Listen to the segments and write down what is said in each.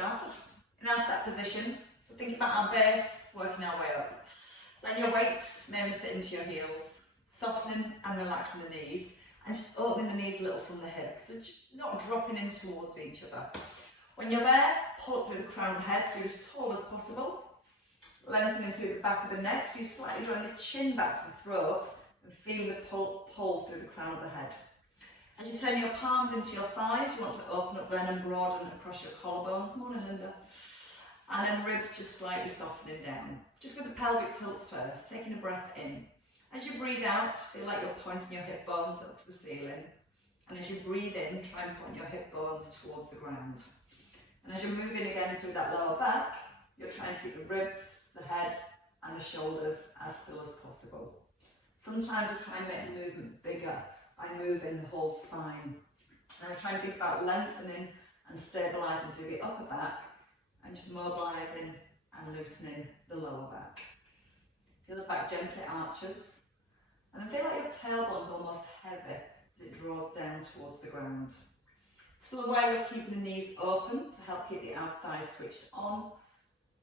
started. In our set position, so think about our base, working our way up. Let your weight maybe sit into your heels, softening and relaxing the knees, and just opening the knees a little from the hips, so just not dropping in towards each other. When you're there, pull up through the crown of the head so you're as tall as possible, lengthening through the back of the neck, so you slightly drawing the chin back to the throat and feeling the pull through the crown of the head. As you turn your palms into your thighs, you want to open up then and broaden across your collarbones. Morning, Linda. And then ribs just slightly softening down. Just with the pelvic tilts first, taking a breath in. As you breathe out, feel like you're pointing your hip bones up to the ceiling. And as you breathe in, try and point your hip bones towards the ground. And as you're moving again through that lower back, you're trying to keep the ribs, the head, and the shoulders as still as possible. Sometimes we try and make the movement bigger by moving the whole spine. And I try and think about lengthening and stabilising through the upper back and just mobilising and loosening the lower back. Feel the back gently arches, and then feel like your tailbone's almost heavy as it draws down towards the ground. Still aware you're keeping the knees open to help keep the outer thighs switched on,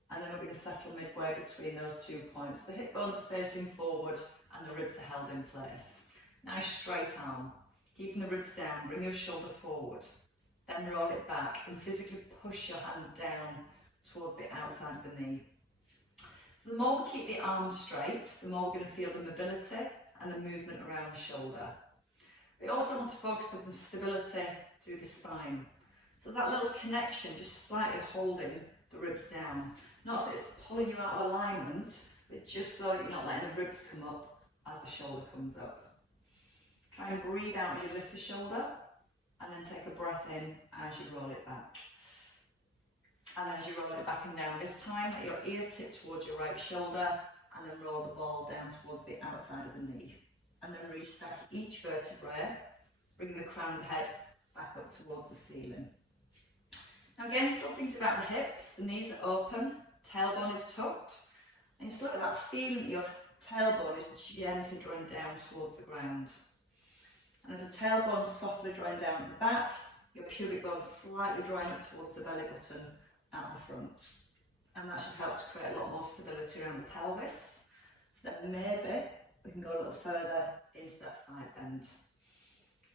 and then we're going to settle midway between those 2 points. The hip bones are facing forward and the ribs are held in place. Nice straight arm, keeping the ribs down, bring your shoulder forward, then roll it back and physically push your hand down towards the outside of the knee. So the more we keep the arms straight, the more we're going to feel the mobility and the movement around the shoulder. We also want to focus on the stability through the spine. So that little connection, just slightly holding the ribs down. Not so it's pulling you out of alignment, but just so that you're not letting the ribs come up as the shoulder comes up. Try and breathe out as you lift the shoulder, and then take a breath in as you roll it back. And as you roll it back and down, this time let your ear tip towards your right shoulder, and then roll the ball down towards the outside of the knee. And then restack each vertebrae, bringing the crown of the head back up towards the ceiling. Now again, still thinking about the hips, the knees are open, tailbone is tucked, and just look at that feeling that your tailbone is gently drawing down towards the ground. And as the tailbone softly drawing down at the back, your pubic bone slightly drawing up towards the belly button at the front. And that should help to create a lot more stability around the pelvis, so that maybe we can go a little further into that side bend.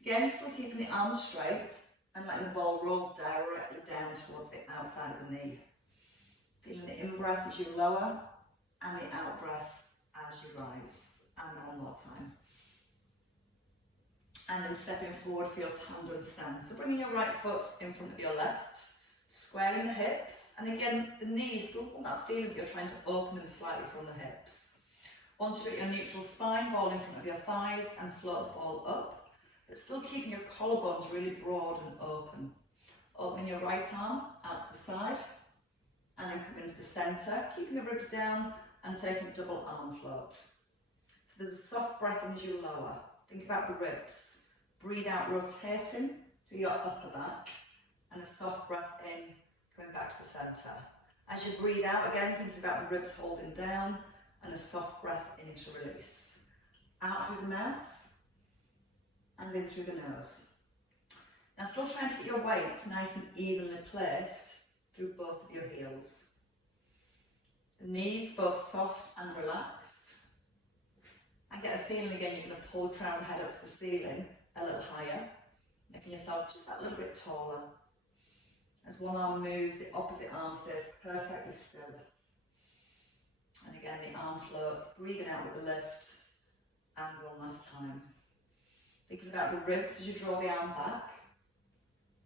Again, still keeping the arms straight and letting the ball roll directly down towards the outside of the knee. Feeling the in-breath as you lower and the out-breath as you rise. And one more time. And then stepping forward for your tandem stance. So bringing your right foot in front of your left, squaring the hips, and again the knees, still want that feeling that you're trying to open them slightly from the hips. Once you've got your neutral spine, ball in front of your thighs and float the ball up, but still keeping your collarbones really broad and open. Opening your right arm out to the side, and then coming to the centre, keeping the ribs down and taking double arm float. So there's a soft breath in as you lower. Think about the ribs. Breathe out, rotating through your upper back, and a soft breath in, going back to the centre. As you breathe out again, thinking about the ribs holding down, and a soft breath in to release. Out through the mouth, and in through the nose. Now still trying to get your weight nice and evenly placed through both of your heels. The knees both soft and relaxed. And get a feeling again you're going to pull the crown of the head up to the ceiling a little higher, making yourself just that little bit taller. As one arm moves, the opposite arm stays perfectly still. And again, the arm floats, breathing out with the lift. And one last time. Thinking about the ribs as you draw the arm back.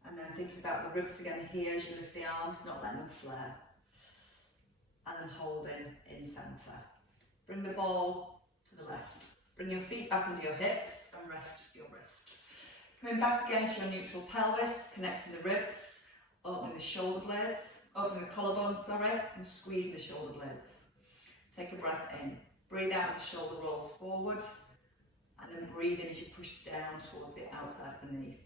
And then thinking about the ribs again here as you lift the arms, not letting them flare. And then holding in centre. Bring the ball to the left. Bring your feet back under your hips and rest your wrists. Coming back again to your neutral pelvis, connecting the ribs, opening the shoulder blades, opening the collarbones, and squeeze the shoulder blades. Take a breath in. Breathe out as the shoulder rolls forward, and then breathe in as you push down towards the outside of the knee.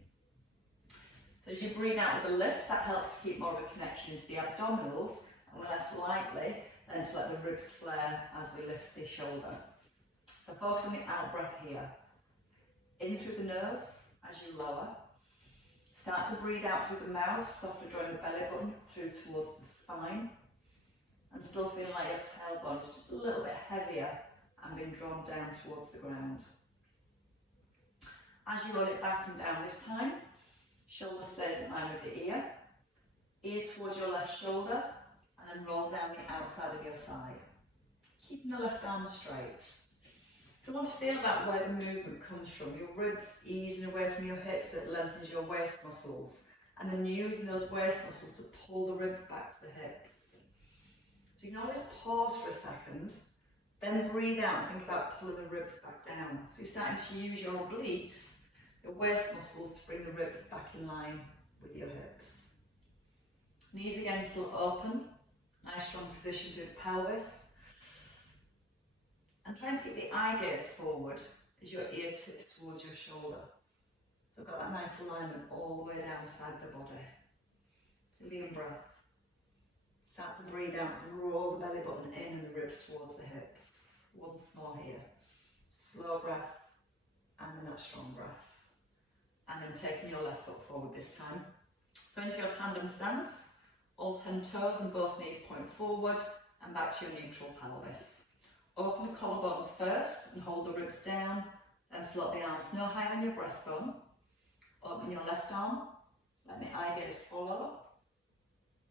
So as you breathe out with a lift, that helps to keep more of a connection to the abdominals, and we're less likely then to let the ribs flare as we lift the shoulder. So focus on the out breath here. In through the nose as you lower. Start to breathe out through the mouth, softly drawing the belly button through towards the spine. And still feeling like your tailbone is just a little bit heavier and being drawn down towards the ground. As you roll it back and down this time, shoulder stays in line with the ear towards your left shoulder, and then roll down the outside of your thigh. Keeping the left arm straight. So I want to feel about where the movement comes from. Your ribs easing away from your hips, so it lengthens your waist muscles, and then using those waist muscles to pull the ribs back to the hips. So you can always pause for a second, then breathe out and think about pulling the ribs back down. So you're starting to use your obliques, your waist muscles, to bring the ribs back in line with your hips. Knees again still open, nice strong position through the pelvis. And trying to keep the eye gaze forward as your ear tips towards your shoulder. So I've got that nice alignment all the way down the side of the body. Feel the breath. Start to breathe out, draw the belly button in and the ribs towards the hips. Once more here. Slow breath, and then that strong breath. And then taking your left foot forward this time. So into your tandem stance, all 10 toes and both knees point forward, and back to your neutral pelvis. Open the collarbones first and hold the ribs down, then float the arms no higher than your breastbone. Open your left arm, let the eye gaze follow.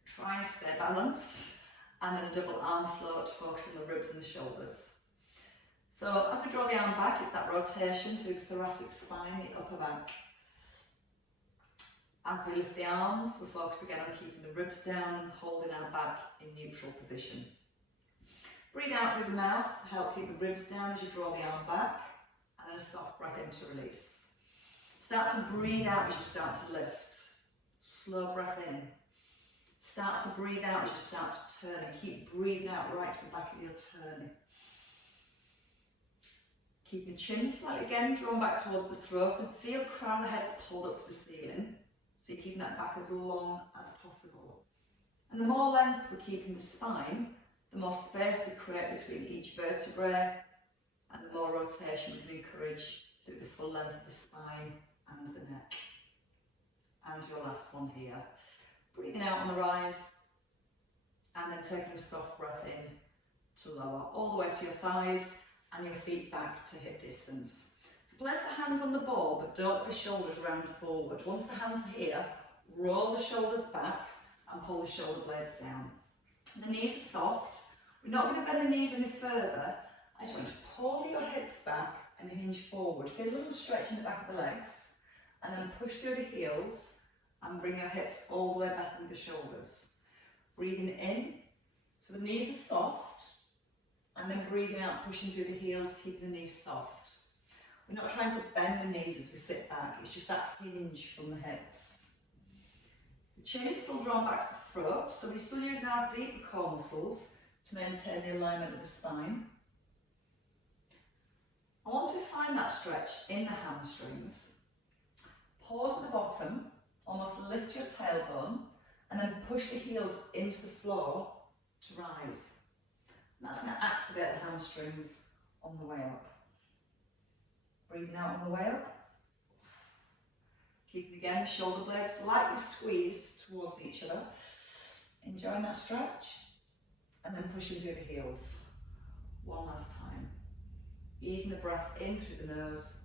Try and stay balanced, and then a double arm float, focusing on the ribs and the shoulders. So as we draw the arm back, it's that rotation through the thoracic spine, the upper back. As we lift the arms, we focus again on keeping the ribs down, holding our back in neutral position. Breathe out through the mouth to help keep the ribs down as you draw the arm back, and then a soft breath in to release. Start to breathe out as you start to lift. Slow breath in. Start to breathe out as you start to turn, and keep breathing out right to the back of your turn. Keep your chin slightly again drawn back towards the throat, and feel the crown of the head pulled up to the ceiling. So you're keeping that back as long as possible. And the more length we're keeping the spine, the more space we create between each vertebrae, and the more rotation we can encourage through the full length of the spine and the neck. And your last one here. Breathing out on the rise, and then taking a soft breath in to lower all the way to your thighs and your feet back to hip distance. So place the hands on the ball, but don't let the shoulders round forward. Once the hands are here, roll the shoulders back and pull the shoulder blades down. The knees are soft. We're not going to bend the knees any further. I just want you to pull your hips back and hinge forward. Feel a little stretch in the back of the legs, and then push through the heels and bring your hips all the way back with the shoulders. Breathing in, so the knees are soft, and then breathing out, pushing through the heels, keeping the knees soft. We're not trying to bend the knees as we sit back, it's just that hinge from the hips. The chin is still drawn back to the throat, so we're still using our deeper core muscles to maintain the alignment of the spine. I want to find that stretch in the hamstrings. Pause at the bottom, almost lift your tailbone, and then push the heels into the floor to rise. And that's going to activate the hamstrings on the way up. Breathing out on the way up. Keeping again the shoulder blades lightly squeezed towards each other. Enjoying that stretch. And then pushing through the heels. One last time. Easing the breath in through the nose.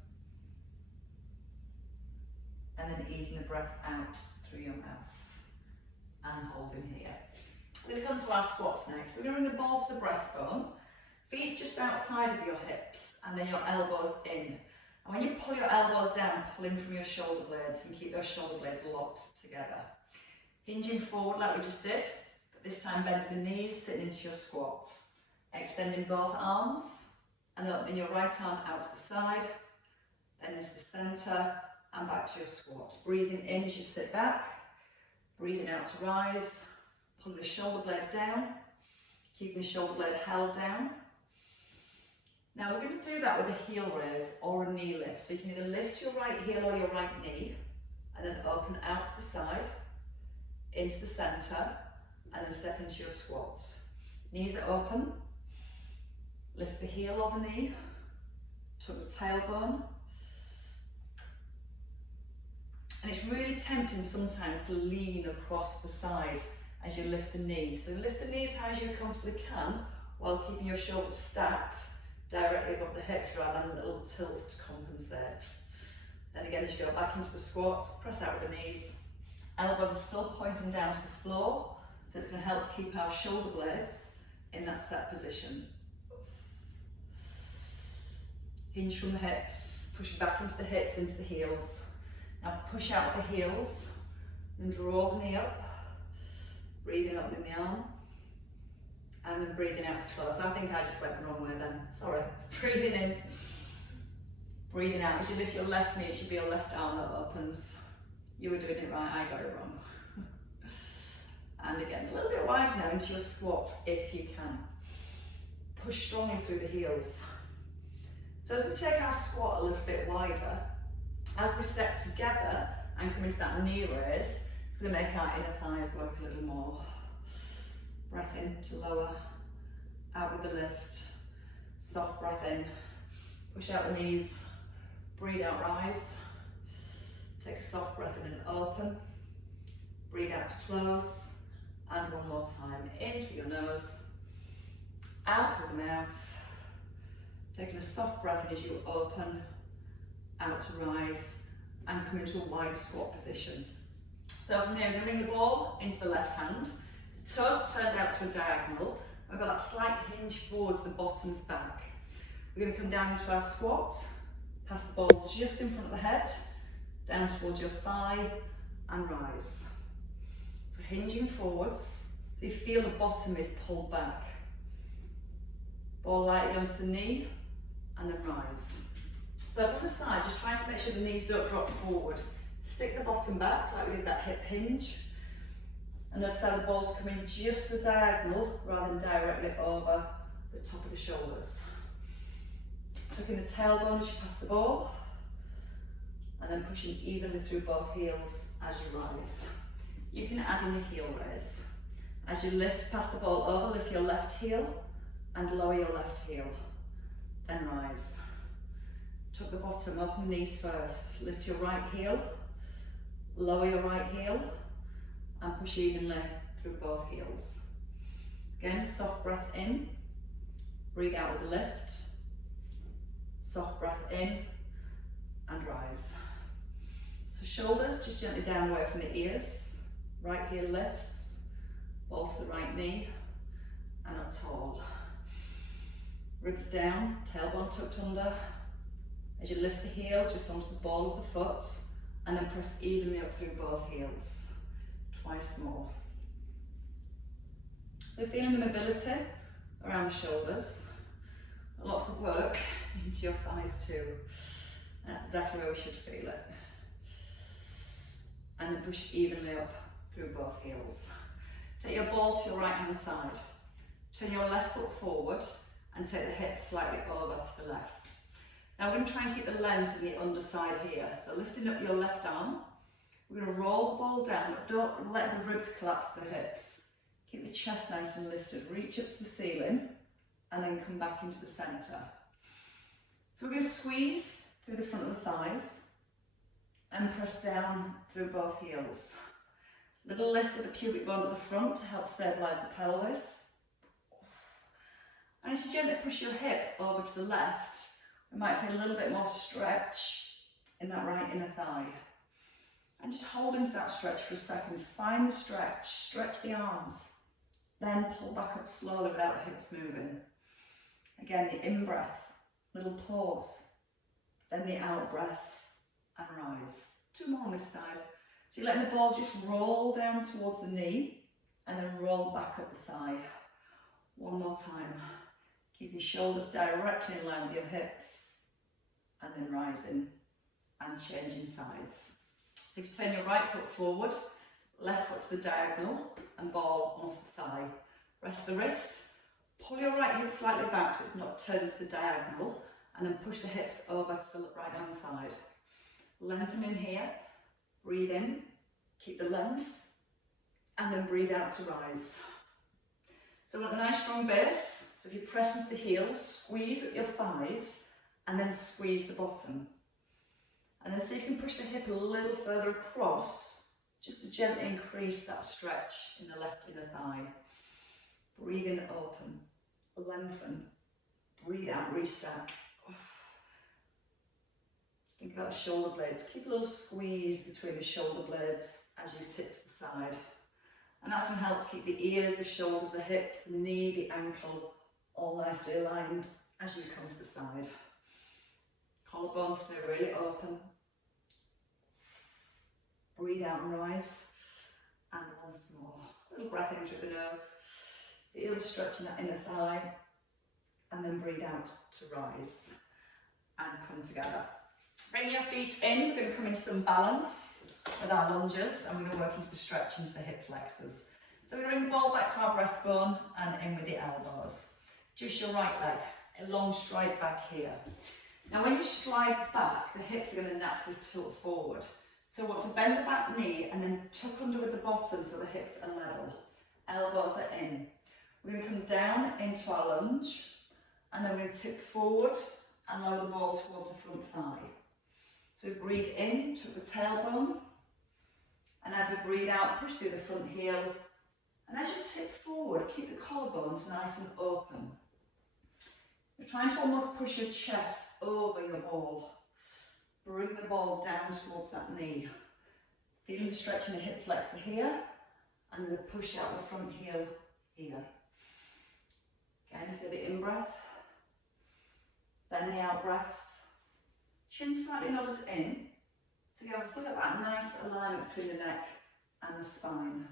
And then easing the breath out through your mouth. And holding here. We're going to come to our squats next. We're going to bring the ball to the breastbone. Feet just outside of your hips, and then your elbows in. And when you pull your elbows down, pull in from your shoulder blades and keep those shoulder blades locked together. Hinging forward like we just did, but this time bending the knees, sitting into your squat. Extending both arms and opening your right arm out to the side, then into the centre and back to your squat. Breathing in as you sit back, breathing out to rise, pulling the shoulder blade down, keeping the shoulder blade held down. Now we're going to do that with a heel raise or a knee lift. So you can either lift your right heel or your right knee and then open out to the side, into the centre, and then step into your squats. Knees are open, lift the heel or the knee, tuck the tailbone, And it's really tempting sometimes to lean across the side as you lift the knee. So lift the knee as high as you comfortably can while keeping your shoulders stacked directly above the hips rather than a little tilt to compensate. Then again, as you go back into the squats, press out with the knees. Elbows are still pointing down to the floor, so it's going to help to keep our shoulder blades in that set position. Hinge from the hips, push back into the hips, into the heels. Now push out the heels and draw the knee up. Breathing up in the arm. And then breathing out to close. I think I just went the wrong way then. Sorry. Breathing in. Breathing out. As you lift your left knee, it should be your left arm that opens. You were doing it right, I got it wrong. And again, a little bit wider now into your squat if you can. Push strongly through the heels. So as we take our squat a little bit wider, as we step together and come into that knee raise, it's going to make our inner thighs work a little more. Breath in to lower, out with the lift. Soft breath in, push out the knees, breathe out, rise. Take a soft breath in and open. Breathe out to close. And one more time, in through your nose, out through the mouth. Taking a soft breath in as you open, out to rise, and come into a wide squat position. So from here, I'm going to bring the ball into the left hand. The toes turned out to a diagonal. We've got that slight hinge forward, the bottom's back. We're going to come down into our squat, pass the ball just in front of the head, down towards your thigh, and rise. So hinging forwards, so you feel the bottom is pulled back. Ball lightly onto the knee, and then rise. So from the side, just trying to make sure the knees don't drop forward. Stick the bottom back, like we did that hip hinge. And notice how the ball's coming just to the diagonal, rather than directly over the top of the shoulders. Tucking the tailbone as you pass the ball, and then pushing evenly through both heels as you rise. You can add in a heel raise. As you lift, pass the ball over, lift your left heel and lower your left heel, then rise. Tuck the bottom, open the knees first, lift your right heel, lower your right heel, and push evenly through both heels. Again, soft breath in, breathe out with the lift, soft breath in, and rise. So shoulders just gently down away from the ears. Right heel lifts, ball to the right knee, and up tall. Ribs down, tailbone tucked under. As you lift the heel just onto the ball of the foot, and then press evenly up through both heels. Twice more. So feeling the mobility around the shoulders. Lots of work into your thighs too. That's exactly where we should feel it. And then push evenly up through both heels. Take your ball to your right hand side. Turn your left foot forward and take the hips slightly over to the left. Now we're going to try and keep the length in the underside here. So lifting up your left arm, we're going to roll the ball down, but don't let the ribs collapse to the hips. Keep the chest nice and lifted. Reach up to the ceiling and then come back into the centre. So we're going to squeeze through the front of the thighs and press down through both heels. Little lift with the pubic bone at the front to help stabilise the pelvis. And as you gently push your hip over to the left, we might feel a little bit more stretch in that right inner thigh. And just hold into that stretch for a second. Find the stretch, stretch the arms, then pull back up slowly without the hips moving. Again, the in-breath, little pause, then the out-breath, and rise. Two more on this side. So you're letting the ball just roll down towards the knee, and then roll back up the thigh. One more time. Keep your shoulders directly in line with your hips, and then rising and changing sides. So if you turn your right foot forward, left foot to the diagonal, and ball onto the thigh. Rest the wrist, pull your right hip slightly back so it's not turned to the diagonal, and then push the hips over to the right hand side. Lengthen in here, breathe in, keep the length, and then breathe out to rise. So we want a nice strong base, so if you press into the heels, squeeze at your thighs, and then squeeze the bottom. And then see if you can push the hip a little further across, just to gently increase that stretch in the left inner thigh. Breathe in, open, lengthen. Breathe out, restack. Think about the shoulder blades. Keep a little squeeze between the shoulder blades as you tip to the side. And that's going to help to keep the ears, the shoulders, the hips, the knee, the ankle all nicely aligned as you come to the side. Collarbones stay really open. Breathe out and rise. And once more. A little breath in through the nose. Feel the stretch in that inner thigh. And then breathe out to rise. And come together. Bring your feet in. We're going to come into some balance with our lunges. And we're going to work into the stretch into the hip flexors. So we're going to bring the ball back to our breastbone and in with the elbows. Just your right leg. A long stride back here. Now when you stride back, the hips are going to naturally tilt forward. So I want to bend the back knee and then tuck under with the bottom so the hips are level. Elbows are in. We're going to come down into our lunge and then we're going to tip forward and lower the ball towards the front thigh. So we breathe in, tuck the tailbone, and as we breathe out, push through the front heel. And as you tip forward, keep the collarbones nice and open. You're trying to almost push your chest over your ball. Bring the ball down towards that knee. Feeling the stretch in the hip flexor here, and then the push out the front heel here. Again, feel the in-breath, then the out-breath. Chin slightly nodded in, so again, we've still got that nice alignment between the neck and the spine.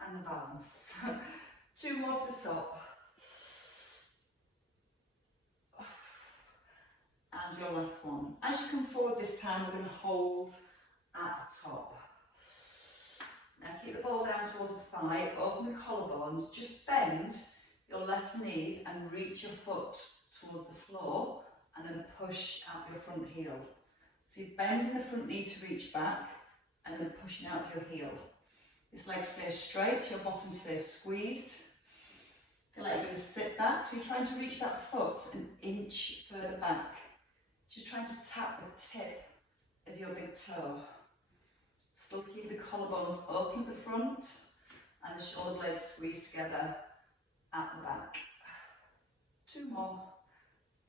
And the balance. 2 more to the top. And your last one. As you come forward this time, we're going to hold at the top. Now keep the ball down towards the thigh, open the collarbones, just bend your left knee and reach your foot towards the floor and then push out your front heel. So you're bending the front knee to reach back and then pushing out your heel. This leg stays straight, your bottom stays squeezed. Feel like you're going to sit back, so you're trying to reach that foot an inch further back. Just trying to tap the tip of your big toe. Still keep the collarbones open at the front and the shoulder blades squeezed together at the back. 2 more.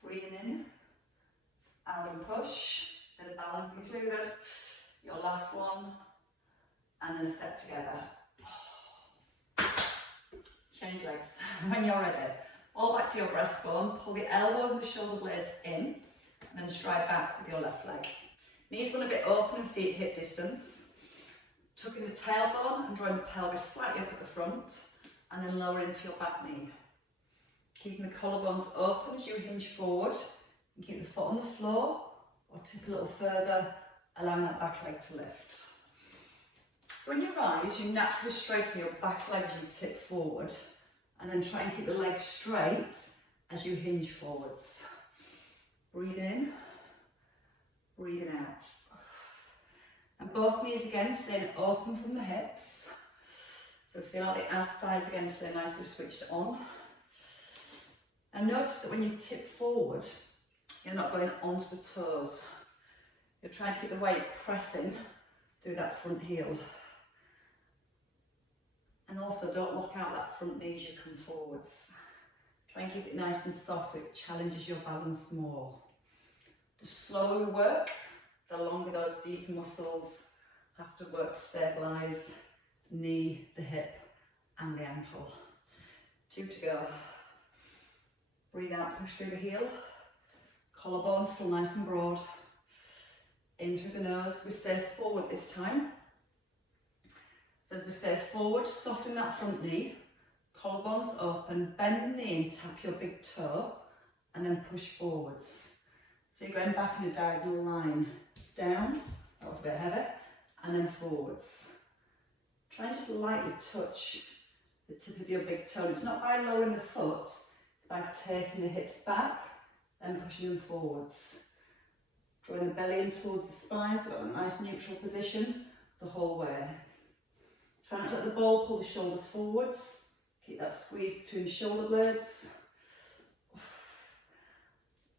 Breathing in, out and push, bit of balance included. Your last one, and then step together. Change legs when you're ready. All back to your breastbone, pull the elbows and the shoulder blades in, and then stride back with your left leg. Knees going a bit open and feet hip distance. Tucking the tailbone and drawing the pelvis slightly up at the front, and then lower into your back knee. Keeping the collarbones open as you hinge forward, and keep the foot on the floor, or tip a little further, allowing that back leg to lift. So when you rise, you naturally straighten your back leg as you tip forward, and then try and keep the leg straight as you hinge forwards. Breathe in, breathing out. And both knees again staying open from the hips. So feel like the outer thighs again stay nicely switched on. And notice that when you tip forward, you're not going onto the toes. You're trying to keep the weight pressing through that front heel. And also don't lock out that front knee as you come forwards. Try and keep it nice and soft so it challenges your balance more. The slower we work, the longer those deep muscles have to work to stabilise the knee, the hip and the ankle. 2 to go. Breathe out, push through the heel. Collarbone still nice and broad. In through the nose. We stay forward this time. So as we stay forward, soften that front knee. Collarbones open, bend the knee and tap your big toe. And then push forwards. So you're going back in a diagonal line. Down, that was a bit heavy. And then forwards. Try and just lightly touch the tip of your big toe. It's not by lowering the foot. By taking the hips back and pushing them forwards. Drawing the belly in towards the spine, so got a nice neutral position the whole way. Try not to let the ball pull the shoulders forwards. Keep that squeeze between the shoulder blades.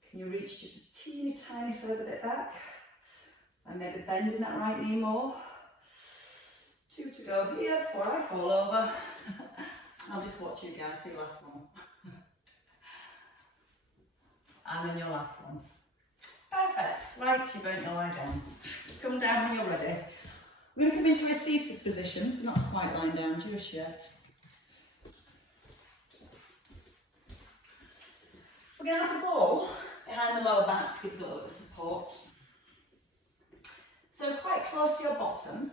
Can you reach just a teeny tiny further bit back? And maybe bending that right knee more. 2 to go here before I fall over. I'll just watch you guys do your last one. And then your last one. Perfect. Right, you're going to lie down. Come down when you're ready. We're going to come into a seated position, so not quite lying down just yet. We're going to have a ball behind the lower back to give us a little bit of support. So quite close to your bottom.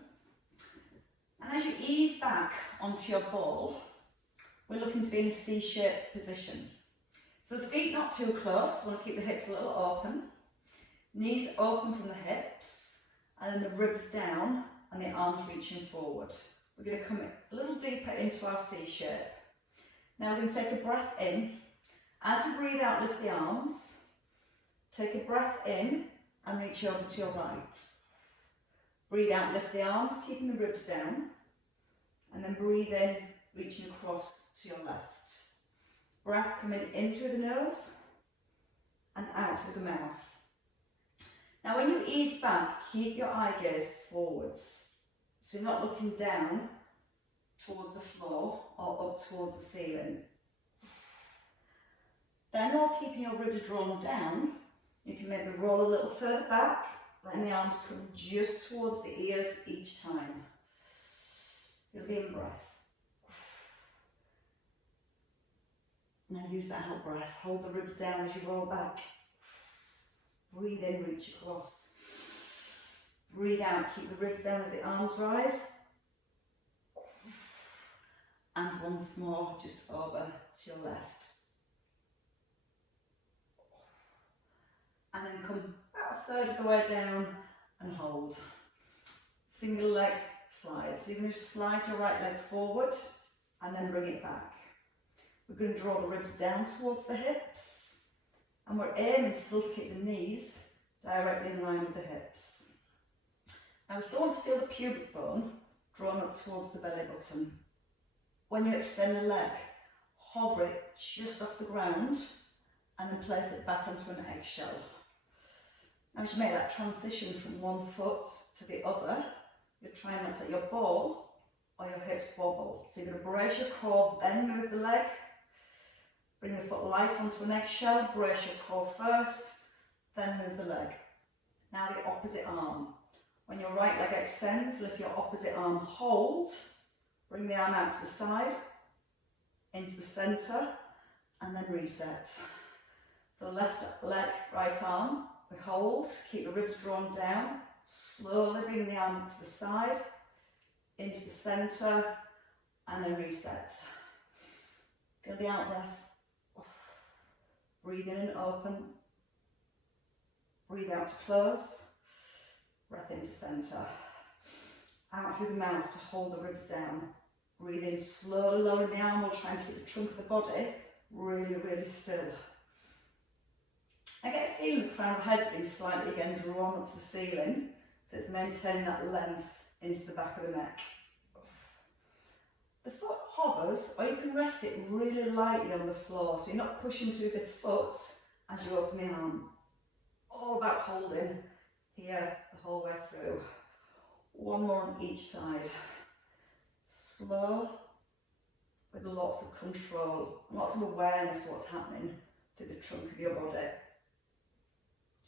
And as you ease back onto your ball, we're looking to be in a C-shaped position. So the feet not too close, so we'll keep the hips a little open. Knees open from the hips, and then the ribs down and the arms reaching forward. We're going to come a little deeper into our C shape. Now we're going to take a breath in. As we breathe out, lift the arms. Take a breath in and reach over to your right. Breathe out, lift the arms, keeping the ribs down. And then breathe in, reaching across to your left. Breath coming in through the nose and out through the mouth. Now when you ease back, keep your eye gaze forwards. So you're not looking down towards the floor or up towards the ceiling. Then while keeping your ribs drawn down, you can maybe roll a little further back, letting the arms come just towards the ears each time. Feel the in-breath. Now use that out breath. Hold the ribs down as you roll back. Breathe in, reach across. Breathe out, keep the ribs down as the arms rise. And once more, just over to your left. And then come about a third of the way down and hold. Single leg slide. So you can just slide your right leg forward and then bring it back. We're going to draw the ribs down towards the hips, and we're aiming still to keep the knees directly in line with the hips. Now we still want to feel the pubic bone drawn up towards the belly button. When you extend the leg, hover it just off the ground and then place it back onto an eggshell. Now as you make that transition from one foot to the other, you're trying not to let your ball or your hips wobble. So you're going to brace your core, then move the leg. Bring the foot light onto an eggshell, brace your core first, then move the leg. Now the opposite arm. When your right leg extends, lift your opposite arm, hold, bring the arm out to the side, into the centre, and then reset. So left leg, right arm, we hold, keep the ribs drawn down, slowly bring the arm to the side, into the centre, and then reset. Feel the out breath. Breathe in and open. Breathe out to close. Breath into centre. Out through the mouth to hold the ribs down. Breathe in slowly, lowering the arm while trying to keep the trunk of the body really, really still. I get a feeling the crown of the head's been slightly again drawn up to the ceiling, so it's maintaining that length into the back of the neck. The foot hovers, or you can rest it really lightly on the floor, so you're not pushing through the foot as you open the arm. All about holding here the whole way through. One more on each side. Slow, with lots of control, lots of awareness of what's happening to the trunk of your body.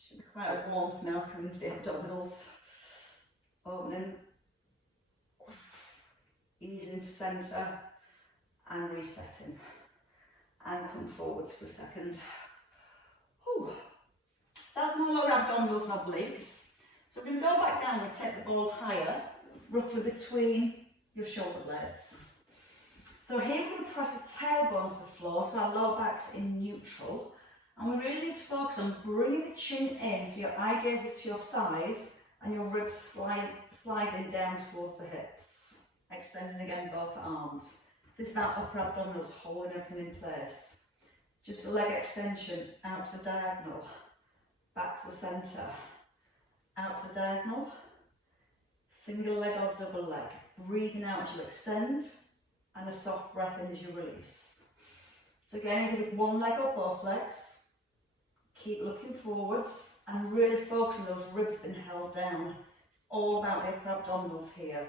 Should be quite a warmth now coming to the abdominals. Opening. Easing to centre and resetting, and come forwards for a second. Whew. So that's my lower abdominals and obliques. So we're going to go back down and take the ball higher, roughly between your shoulder blades. So here we're going to press the tailbone to the floor, so our lower back's in neutral, and we really need to focus on bringing the chin in so your eye gaze is to your thighs and your ribs sliding down towards the hips. Extending again both arms. This is about upper abdominals, holding everything in place. Just a leg extension out to the diagonal, back to the centre, out to the diagonal, single leg or double leg. Breathing out as you extend, and a soft breath in as you release. So again, either with one leg or both legs, keep looking forwards and really focus on those ribs being held down. It's all about the upper abdominals here.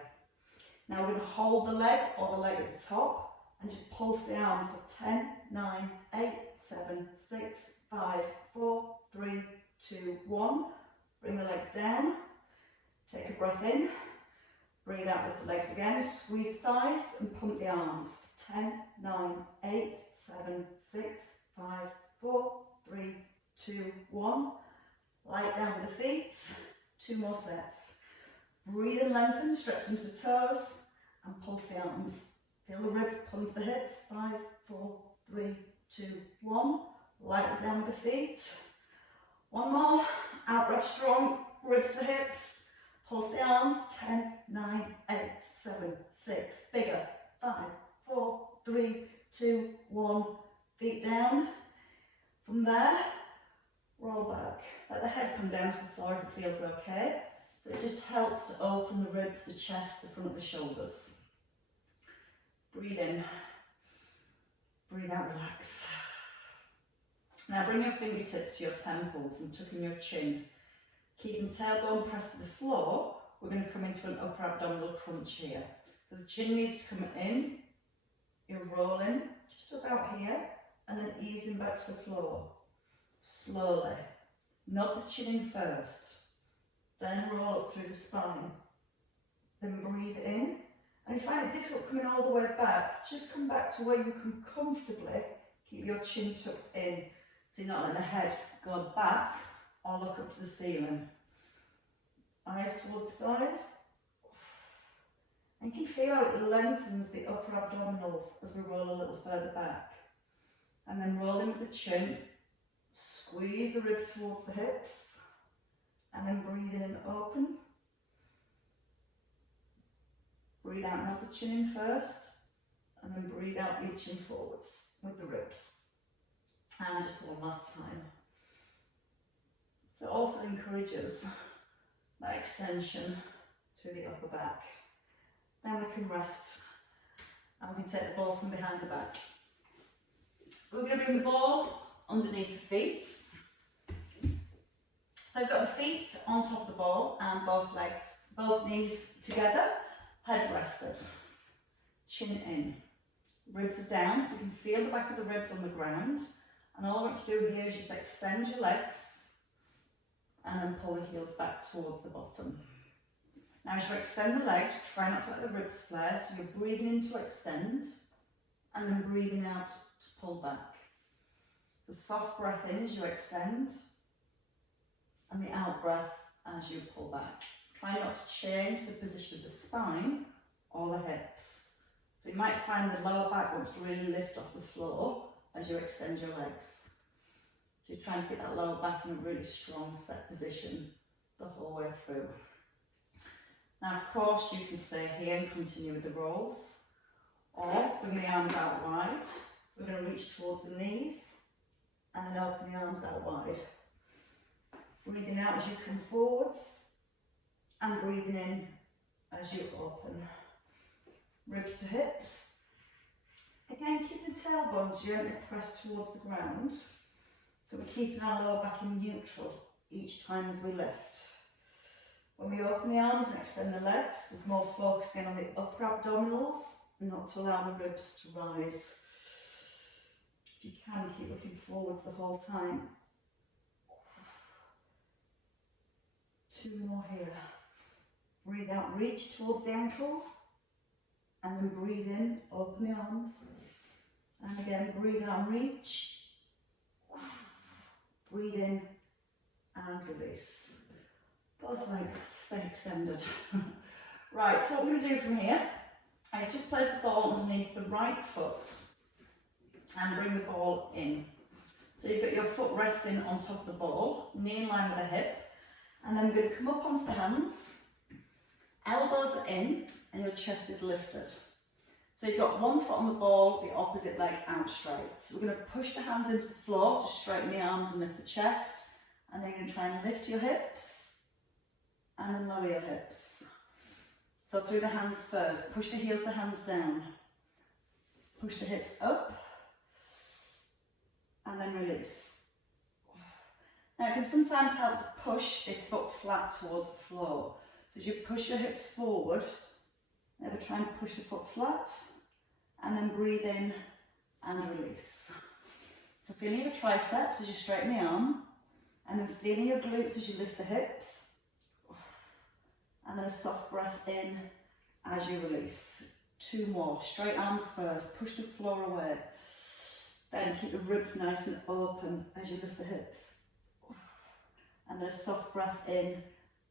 Now we're going to hold the leg or the leg at the top and just pulse the arms for 10, 9, 8, 7, 6, 5, 4, 3, 2, 1. Bring the legs down. Take a breath in. Breathe out, lift the legs again. Squeeze the thighs and pump the arms. 10, 9, 8, 7, 6, 5, 4, 3, 2, 1. Light down with the feet. 2 more sets. Breathe and lengthen, stretch into the toes and pulse the arms. Feel the ribs pull into the hips. 5, 4, 3, 2, 1. Light down with the feet. 1 more. Out breath strong. Ribs to hips. Pulse the arms. 10, 9, 8, 7, 6. Bigger. 5, 4, 3, 2, 1. Feet down. From there, roll back. Let the head come down to the floor if it feels okay. So it just helps to open the ribs, the chest, the front of the shoulders. Breathe in. Breathe out, relax. Now bring your fingertips to your temples and tuck in your chin. Keeping the tailbone pressed to the floor, we're going to come into an upper abdominal crunch here. So the chin needs to come in, you're rolling just about here, and then easing back to the floor. Slowly. Not the chin in first. Then roll up through the spine. Then breathe in. And if you find it difficult coming all the way back, just come back to where you can comfortably keep your chin tucked in. So you're not letting the head go back or look up to the ceiling. Eyes towards the thighs. And you can feel how it lengthens the upper abdominals as we roll a little further back. And then roll in with the chin. Squeeze the ribs towards the hips. And then breathe in and open. Breathe out, not the chin in first. And then breathe out, reaching forwards with the ribs. And just one last time. So it also encourages that extension through the upper back. Then we can rest. And we can take the ball from behind the back. We're going to bring the ball underneath the feet. So I've got the feet on top of the ball and both legs, both knees together, head rested, chin in. Ribs are down, so you can feel the back of the ribs on the ground. And all I want to do here is just extend your legs and then pull the heels back towards the bottom. Now as you extend the legs, try not to let the ribs flare, so you're breathing in to extend and then breathing out to pull back. The soft breath in as you extend and the out breath as you pull back. Try not to change the position of the spine or the hips. So you might find the lower back wants to really lift off the floor as you extend your legs. So you're trying to get that lower back in a really strong set position the whole way through. Now of course you can stay here and continue with the rolls, or bring the arms out wide. We're going to reach towards the knees and then open the arms out wide. Breathing out as you come forwards and breathing in as you open. Ribs to hips. Again, keep the tailbone gently pressed towards the ground. So we're keeping our lower back in neutral each time as we lift. When we open the arms and extend the legs, there's more focus again on the upper abdominals, not to allow the ribs to rise. If you can, keep looking forwards the whole time. 2 more here. Breathe out, reach towards the ankles. And then breathe in, open the arms. And again, breathe out and reach. Breathe in and release. Both legs stay extended. Right, so what we're going to do from here is just place the ball underneath the right foot and bring the ball in. So you've got your foot resting on top of the ball, knee in line with the hip. And then we're going to come up onto the hands, elbows are in and your chest is lifted. So you've got one foot on the ball, the opposite leg out straight. So we're going to push the hands into the floor to straighten the arms and lift the chest. And then you're going to try and lift your hips and then lower your hips. So through the hands first, push the heels, the hands down. Push the hips up and then release. Now it can sometimes help to push this foot flat towards the floor. So as you push your hips forward, never try and push the foot flat, and then breathe in and release. So feeling your triceps as you straighten the arm, and then feeling your glutes as you lift the hips, and then a soft breath in as you release. 2 more, straight arms first, push the floor away. Then keep the ribs nice and open as you lift the hips. And then a soft breath in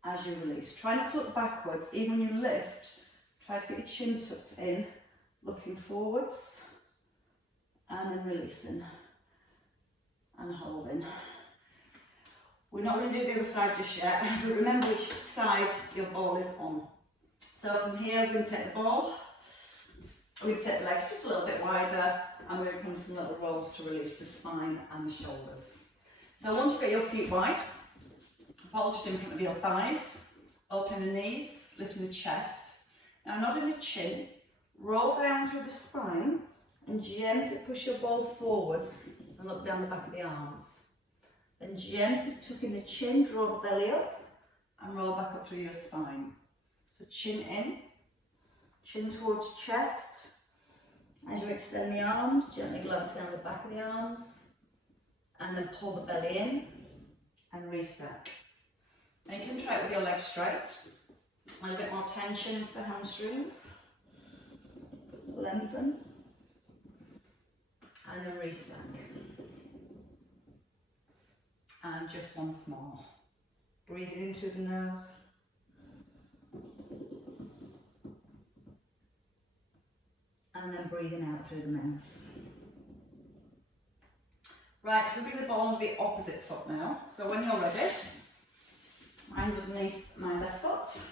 as you release. Try not to look backwards, even when you lift, try to get your chin tucked in, looking forwards, and then releasing, and holding. We're not going to do the other side just yet, but remember which side your ball is on. So from here, we're going to take the ball, we're going to take the legs just a little bit wider, and we're going to come to some little rolls to release the spine and the shoulders. So I want you to get your feet wide, ball just in front of your thighs, opening the knees, lifting the chest. Now nodding the chin, roll down through the spine, and gently push your ball forwards and look down the back of the arms. Then gently tuck in the chin, draw the belly up, and roll back up through your spine. So chin in, chin towards chest. As you extend the arms, gently glance down the back of the arms, and then pull the belly in and restack. Now you can try it with your legs straight. A little bit more tension into the hamstrings. Lengthen, and then restack. And just once more. Breathing in through the nose. And then breathing out through the mouth. Right, we'll bring the ball onto the opposite foot now. So when you're ready, mine's underneath my left foot.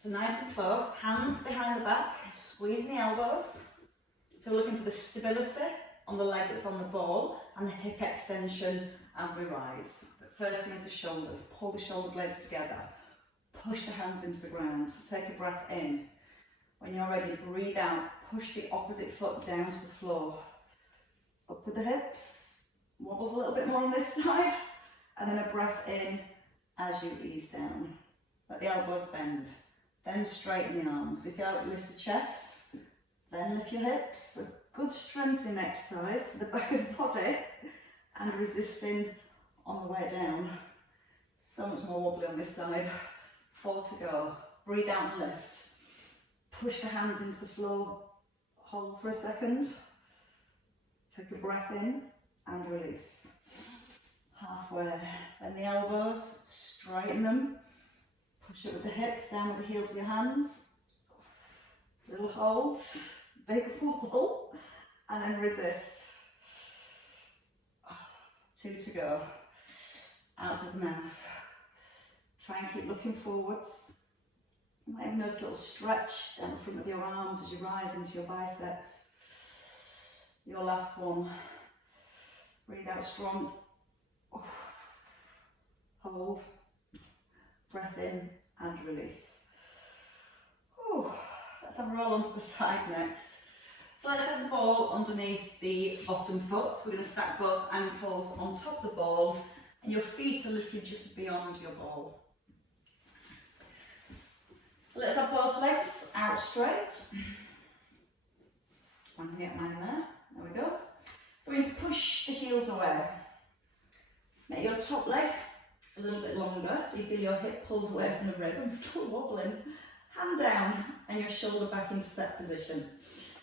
So nice and close, hands behind the back, squeezing the elbows. So we're looking for the stability on the leg that's on the ball and the hip extension as we rise. But first thing is the shoulders. Pull the shoulder blades together. Push the hands into the ground. So take a breath in. When you're ready, breathe out. Push the opposite foot down to the floor. Up with the hips. Wobbles a little bit more on this side. And then a breath in as you ease down. Let the elbows bend. Then straighten the arms. If you feel it lifts the chest, then lift your hips. A good strengthening exercise for the back of the body and resisting on the way down. So much more wobbly on this side. 4 to go. Breathe out and lift. Push the hands into the floor. Hold for a second. Take a breath in and release. Halfway. Then the elbows, straighten them. Push it with the hips, down with the heels of your hands. Little hold, big wobble, and then resist. 2 to go. Out of the mouth. Try and keep looking forwards. You might even notice a little stretch down the front of your arms as you rise into your biceps. Your last one. Breathe out strong. Hold. Breath in and release. Let's have a roll onto the side next. So let's set the ball underneath the bottom foot. We're going to stack both ankles on top of the ball and your feet are literally just beyond your ball. Let's have both legs out straight. I can get mine there. There we go. So we're going to push the heels away. Make your top leg a little bit longer so you feel your hip pulls away from the rib and still wobbling. Hand down and your shoulder back into set position.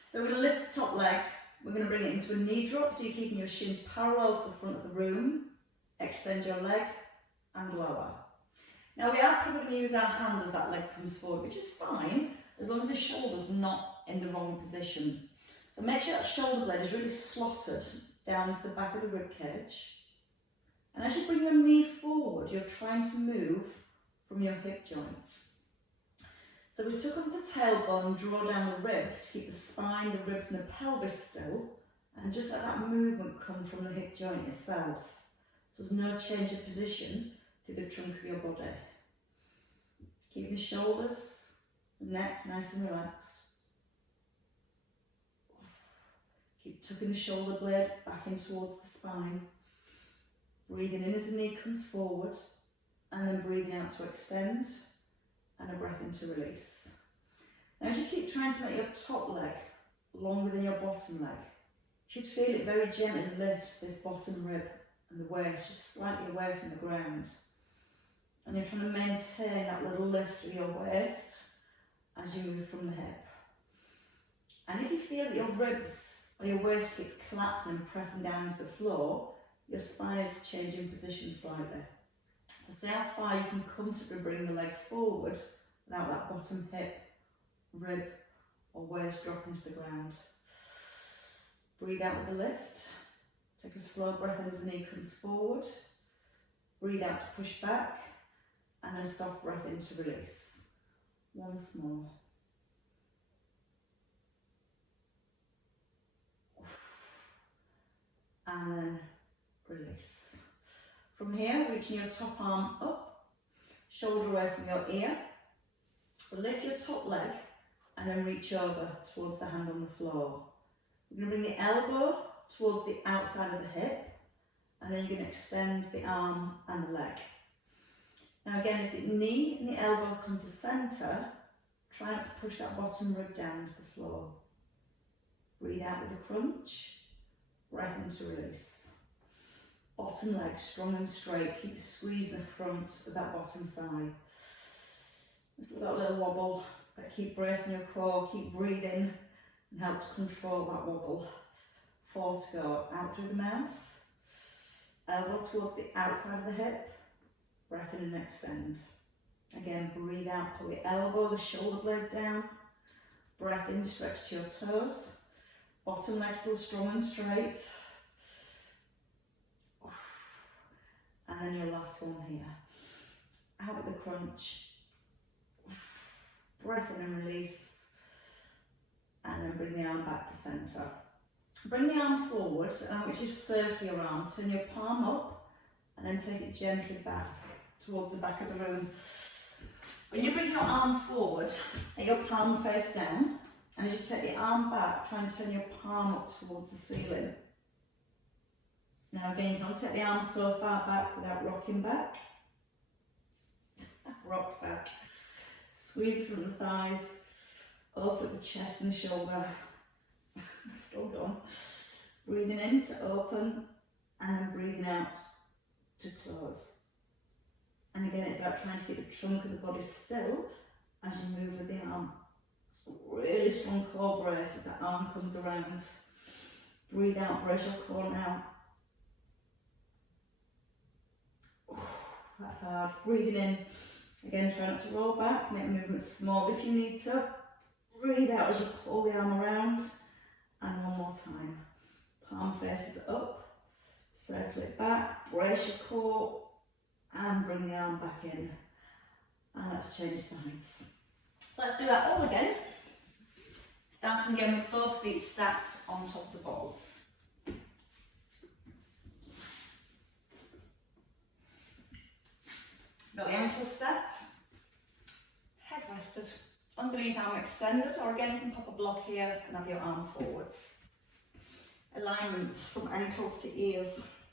So we're going to lift the top leg. We're going to bring it into a knee drop so you're keeping your shin parallel to the front of the room. Extend your leg and lower. Now we are probably going to use our hand as that leg comes forward, which is fine as long as the shoulder's not in the wrong position. So make sure that shoulder blade is really slotted down to the back of the rib cage. And as you bring your knee forward, you're trying to move from your hip joints. So we took on the tailbone, draw down the ribs to keep the spine, the ribs and the pelvis still, and just let that movement come from the hip joint itself. So there's no change of position to the trunk of your body. Keep the shoulders, the neck nice and relaxed. Keep tucking the shoulder blade back in towards the spine. Breathing in as the knee comes forward, and then breathing out to extend, and a breath in to release. Now as you keep trying to make your top leg longer than your bottom leg, you should feel it very gently lifts this bottom rib and the waist just slightly away from the ground. And you're trying to maintain that little lift of your waist as you move from the hip. And if you feel that your ribs or your waist keeps collapsing and pressing down to the floor, your spine is changing position slightly. So see how far you can comfortably bring the leg forward without that bottom hip, rib or waist dropping to the ground. Breathe out with the lift. Take a slow breath in as the knee comes forward. Breathe out to push back, and then a soft breath in to release. Once more. And then release. From here, reaching your top arm up, shoulder away from your ear. Lift your top leg and then reach over towards the hand on the floor. You're going to bring the elbow towards the outside of the hip, and then you're going to extend the arm and the leg. Now again, as the knee and the elbow come to centre, try not to push that bottom rib down to the floor. Breathe out with a crunch, breath into release. Bottom leg strong and straight, keep squeezing the front of that bottom thigh. Just got a little wobble, but keep bracing your core, keep breathing and help to control that wobble. 4 to go, out through the mouth, elbow towards the outside of the hip, breath in and extend. Again, breathe out, pull the elbow, the shoulder blade down, breath in, stretch to your toes, bottom leg still strong and straight. And then your last one here, out with the crunch, breath in and release, and then bring the arm back to centre. Bring the arm forward, and I want you to circle your arm, turn your palm up, and then take it gently back towards the back of the room. When you bring your arm forward, let your palm face down, and as you take the arm back, try and turn your palm up towards the ceiling. Now again, you don't take the arm so far back without rocking back. Rock back. Squeeze from the thighs, open the chest and the shoulder. Still going. Breathing in to open, and then breathing out to close. And again, it's about trying to keep the trunk of the body still as you move with the arm. Really strong core brace as that arm comes around. Breathe out, brace your core now. That's hard. Breathing in. Again, try not to roll back, make the movement small if you need to. Breathe out as you pull the arm around. And one more time. Palm faces up, circle it back, brace your core, and bring the arm back in. And let's change sides. So let's do that all again. Starting again with both feet stacked on top of the ball. Got the ankles stacked, head rested, underneath arm extended, or again you can pop a block here and have your arm forwards. Alignment from ankles to ears.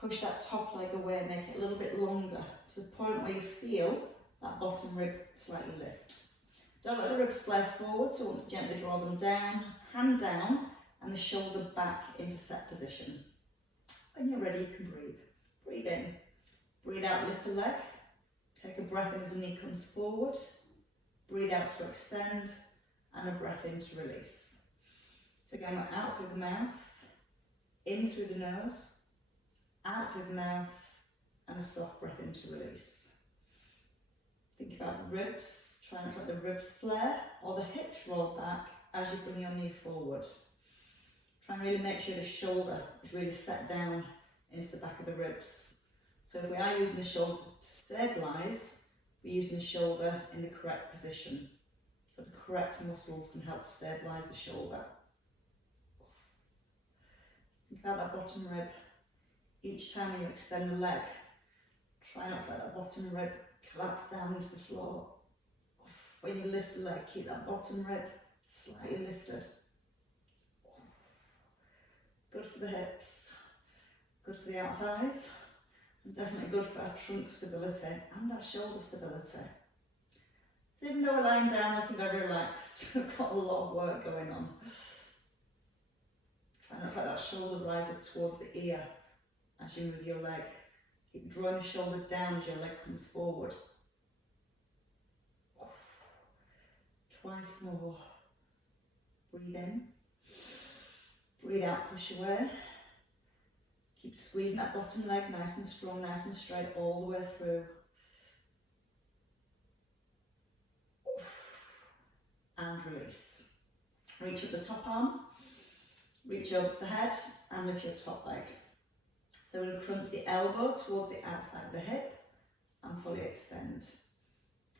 Push that top leg away, make it a little bit longer to the point where you feel that bottom rib slightly lift. Don't let the ribs flare forward, so I want to gently draw them down, hand down, and the shoulder back into set position. When you're ready, you can breathe. Breathe in. Breathe out, lift the leg. Take a breath in as the knee comes forward. Breathe out to extend, and a breath in to release. So again, we're out through the mouth, in through the nose, out through the mouth, and a soft breath in to release. Think about the ribs, try not to let the ribs flare or the hips roll back as you bring your knee forward. Try and really make sure the shoulder is really set down into the back of the ribs. So if we are using the shoulder to stabilise, we're using the shoulder in the correct position. So the correct muscles can help stabilise the shoulder. Think about that bottom rib. Each time you extend the leg, try not to let that bottom rib collapse down into the floor. When you lift the leg, keep that bottom rib slightly lifted. Good for the hips. Good for the out thighs, and definitely good for our trunk stability and our shoulder stability. So even though we're lying down looking very relaxed, we've got a lot of work going on. Try not to let that shoulder rise up towards the ear as you move your leg. Keep drawing the shoulder down as your leg comes forward. Twice more. Breathe in. Breathe out, push away. Keep squeezing that bottom leg nice and strong, nice and straight all the way through. And release. Reach up the top arm, reach over to the head and lift your top leg. So we're going to crunch the elbow towards the outside of the hip and fully extend.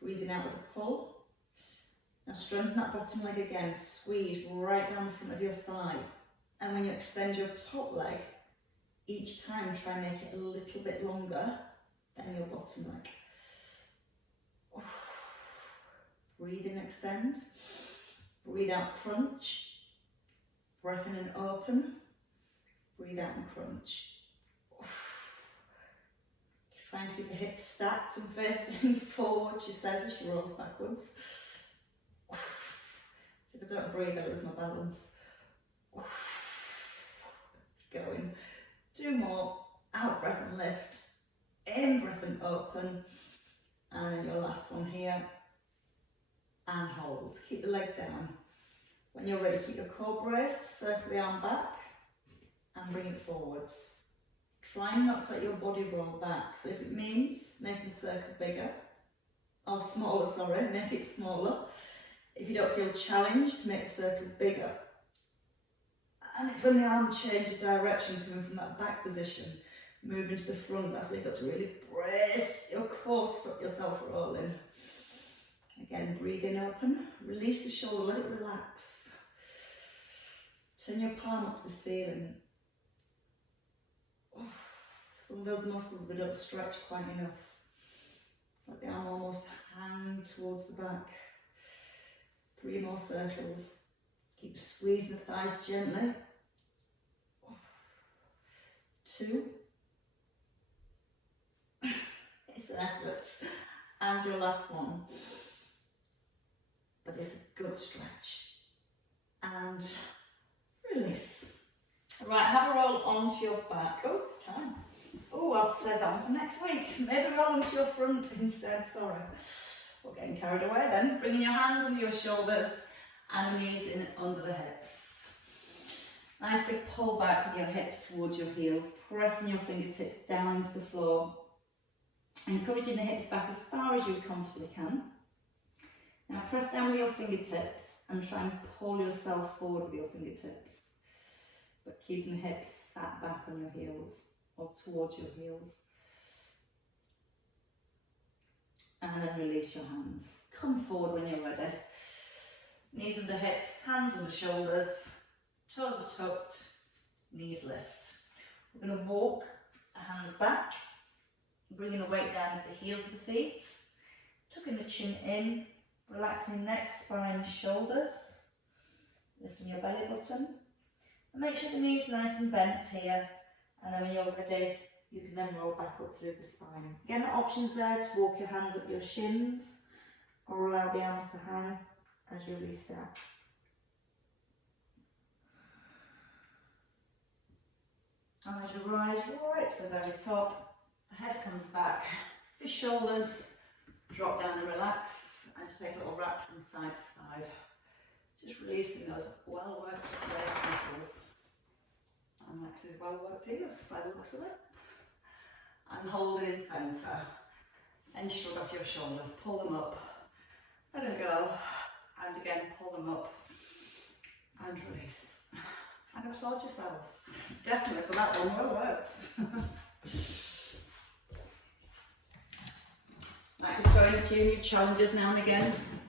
Breathing out with a pull. Now strengthen that bottom leg again, squeeze right down the front of your thigh. And when you extend your top leg, each time try and make it a little bit longer than your bottom leg. Breathe in, extend. Breathe out, crunch. Breath in and open. Breathe out and crunch. Trying to keep the hips stacked and facing forward, she says as she rolls backwards. If I don't breathe, I lose my balance. It's going. 2 more. Out breath and lift. In breath and open. And then your last one here. And hold. Keep the leg down. When you're ready, keep your core braced. Circle the arm back. And bring it forwards. Try not to let your body roll back. So if it means making the circle bigger, or smaller, sorry, make it smaller. If you don't feel challenged, make the circle bigger. And it's when the arm changes direction, coming from that back position, moving to the front, that's where you've got to really brace your core to stop yourself rolling. Again, breathe in, open, release the shoulder, let it relax. Turn your palm up to the ceiling. It's one of those muscles that don't stretch quite enough. Let the arm almost hang towards the back. 3 more circles. Keep squeezing the thighs gently. 2. It's an effort. And your last one. But it's a good stretch. And release. Right, have a roll onto your back. Oh, it's time. Oh, I've said that one for next week. Maybe roll onto your front instead, sorry. We're getting carried away then. Bringing your hands under your shoulders and the knees in under the hips. Nice big pull back with your hips towards your heels, pressing your fingertips down into the floor. Encouraging the hips back as far as you comfortably can. Now press down with your fingertips and try and pull yourself forward with your fingertips. But keeping the hips sat back on your heels or towards your heels. And then release your hands. Come forward when you're ready. Knees under hips, hands on the shoulders, toes are tucked, knees lift. We're going to walk the hands back, bringing the weight down to the heels of the feet, tucking the chin in, relaxing neck, spine, shoulders, lifting your belly button. And make sure the knees are nice and bent here, and then when you're ready, you can then roll back up through the spine. Again, options there to walk your hands up your shins, or allow the arms to hang as you restart. And as you rise right to the very top, the head comes back, the shoulders drop down and relax, and just take a little wrap from side to side. Just releasing those well-worked waist muscles. And Max's well-worked ears by the looks of it. And hold it in centre. And shrug off your shoulders, pull them up, let them go, and again pull them up, and release. And applaud yourselves. Definitely for that one, well worked. I like to throw in a few new challenges now and again.